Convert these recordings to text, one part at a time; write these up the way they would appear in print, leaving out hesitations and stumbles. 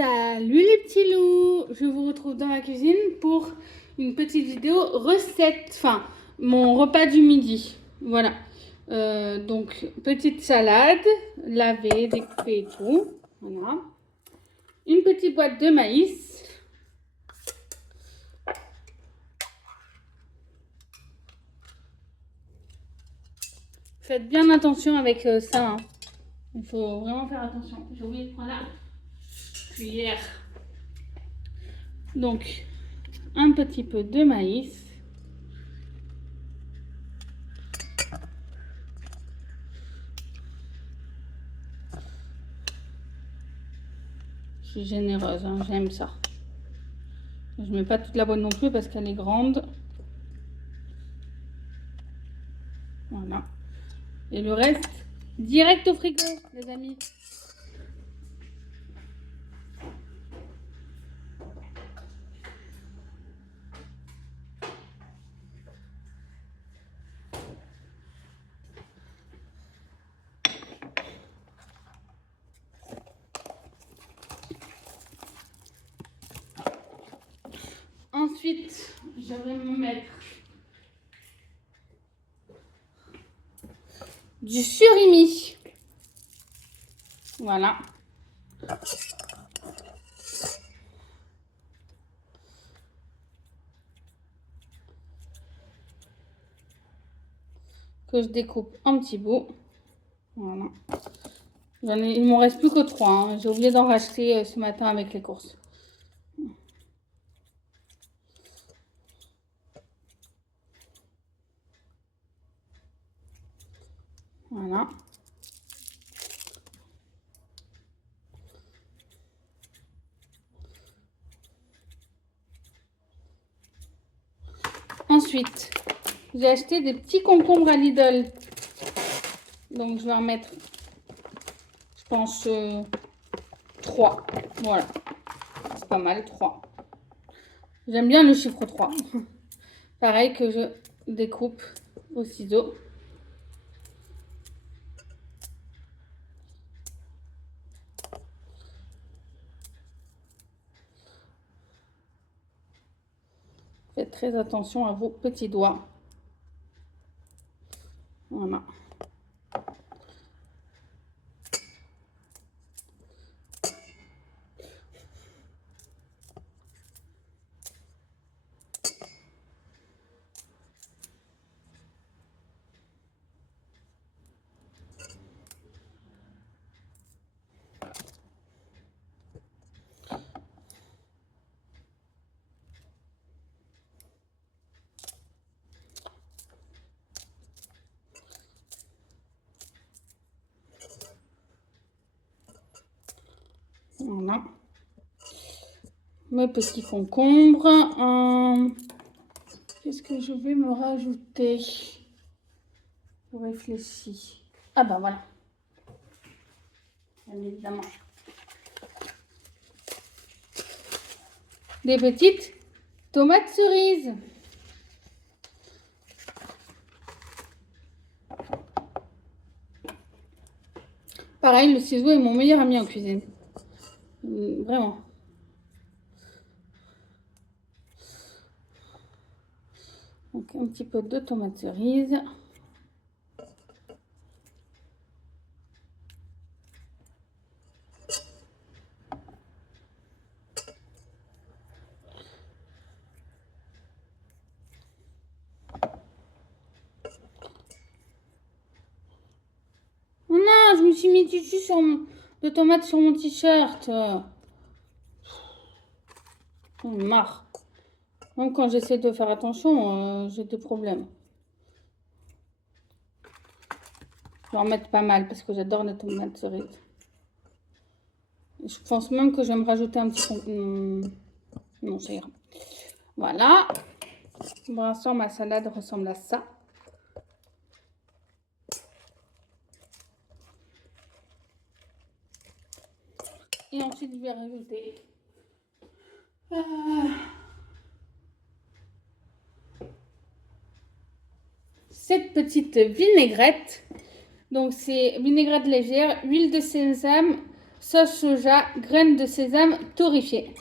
Salut les petits loups, je vous retrouve dans la cuisine pour une petite vidéo recette, enfin mon repas du midi. Voilà, donc petite salade, lavée, découpée et tout. Voilà, une petite boîte de maïs. Faites bien attention avec ça, hein. Il faut vraiment faire attention. J'ai oublié de prendre la cuillère. Donc, un petit peu de maïs. Je suis généreuse, hein, j'aime ça. Je ne mets pas toute la boîte non plus parce qu'elle est grande. Voilà. Et le reste, direct au frigo, les amis. Ensuite, je vais me mettre du surimi. Voilà. Que je découpe en petits bouts. Voilà. Il m'en reste plus que 3. Hein. J'ai oublié d'en racheter ce matin avec les courses. Voilà. Ensuite, j'ai acheté des petits concombres à Lidl. Donc, je vais en mettre, je pense, 3. Voilà. C'est pas mal, 3. J'aime bien le chiffre 3. Pareil que je découpe au ciseau. Faites très attention à vos petits doigts. Voilà. Voilà. Mes petits concombres. Qu'est-ce que je vais me rajouter? Je réfléchis. Ah bah voilà. Bien évidemment. Des petites tomates cerises. Pareil, le ciseau est mon meilleur ami en cuisine. Vraiment. Donc un petit peu de tomates cerises. Oh non, je me suis mis du jus de tomate sur mon t-shirt. J'en ai marre. Même quand j'essaie de faire attention, j'ai des problèmes. Je vais en mettre pas mal parce que j'adore les tomates cerises. Je pense même que je vais me rajouter un petit... Non, ça ira. Voilà. Pour l'instant, ma salade ressemble à ça. Et ensuite, je vais rajouter... cette petite vinaigrette. Donc, c'est vinaigrette légère, huile de sésame, sauce soja, graines de sésame torréfiées.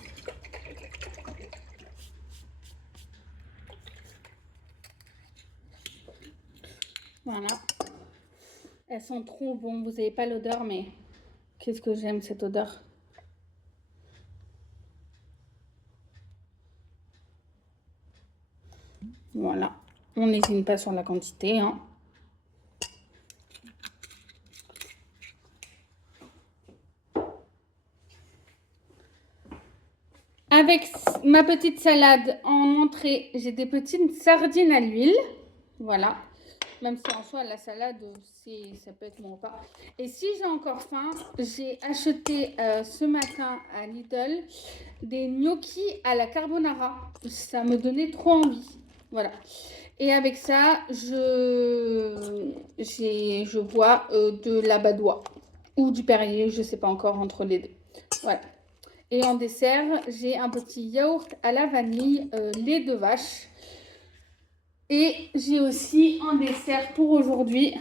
Voilà. Elles sont trop bonnes. Vous n'avez pas l'odeur, mais qu'est-ce que j'aime cette odeur. Voilà. On n'hésite pas sur la quantité, hein. Avec ma petite salade en entrée, j'ai des petites sardines à l'huile. Voilà. Même si en soi, la salade, ça peut être mon repas. Et si j'ai encore faim, j'ai acheté ce matin à Lidl des gnocchis à la carbonara. Ça me donnait trop envie. Voilà. Et avec ça, je bois de la badoie ou du Perrier, je ne sais pas encore, entre les deux. Voilà. Et en dessert, j'ai un petit yaourt à la vanille, lait de vache. Et j'ai aussi en dessert pour aujourd'hui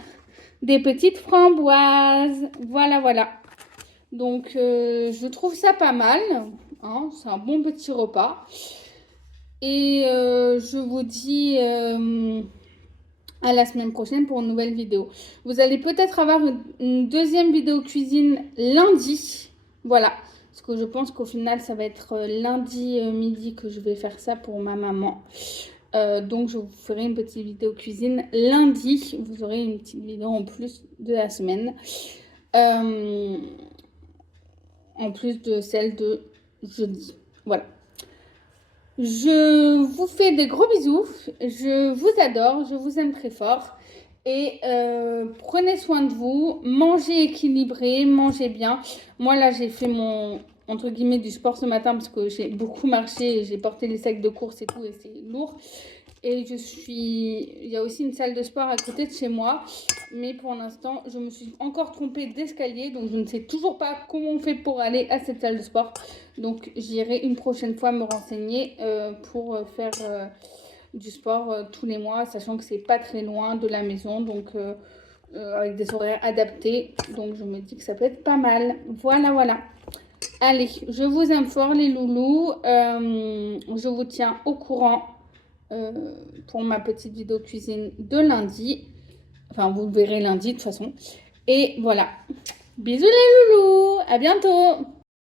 des petites framboises. Voilà, voilà. Donc, je trouve ça pas mal. Hein, c'est un bon petit repas. Et je vous dis à la semaine prochaine pour une nouvelle vidéo. Vous allez peut-être avoir une deuxième vidéo cuisine lundi. Voilà. Parce que je pense qu'au final, ça va être lundi midi que je vais faire ça pour ma maman. Donc, je vous ferai une petite vidéo cuisine lundi. Vous aurez une petite vidéo en plus de la semaine. En plus de celle de jeudi. Voilà. Je vous fais des gros bisous. Je vous adore. Je vous aime très fort. Et prenez soin de vous. Mangez équilibré. Mangez bien. Moi, là, j'ai fait mon, entre guillemets, du sport ce matin parce que j'ai beaucoup marché. J'ai porté les sacs de course et tout. Et c'est lourd. Et il y a aussi une salle de sport à côté de chez moi. Mais pour l'instant, je me suis encore trompée d'escalier. Donc, je ne sais toujours pas comment on fait pour aller à cette salle de sport. Donc, j'irai une prochaine fois me renseigner pour faire du sport tous les mois. Sachant que c'est pas très loin de la maison. Donc, avec des horaires adaptés. Donc, je me dis que ça peut être pas mal. Voilà, voilà. Allez, je vous aime fort les loulous. Je vous tiens au courant. Pour ma petite vidéo cuisine de lundi. Enfin, vous le verrez lundi de toute façon. Et voilà. Bisous les loulous. À bientôt.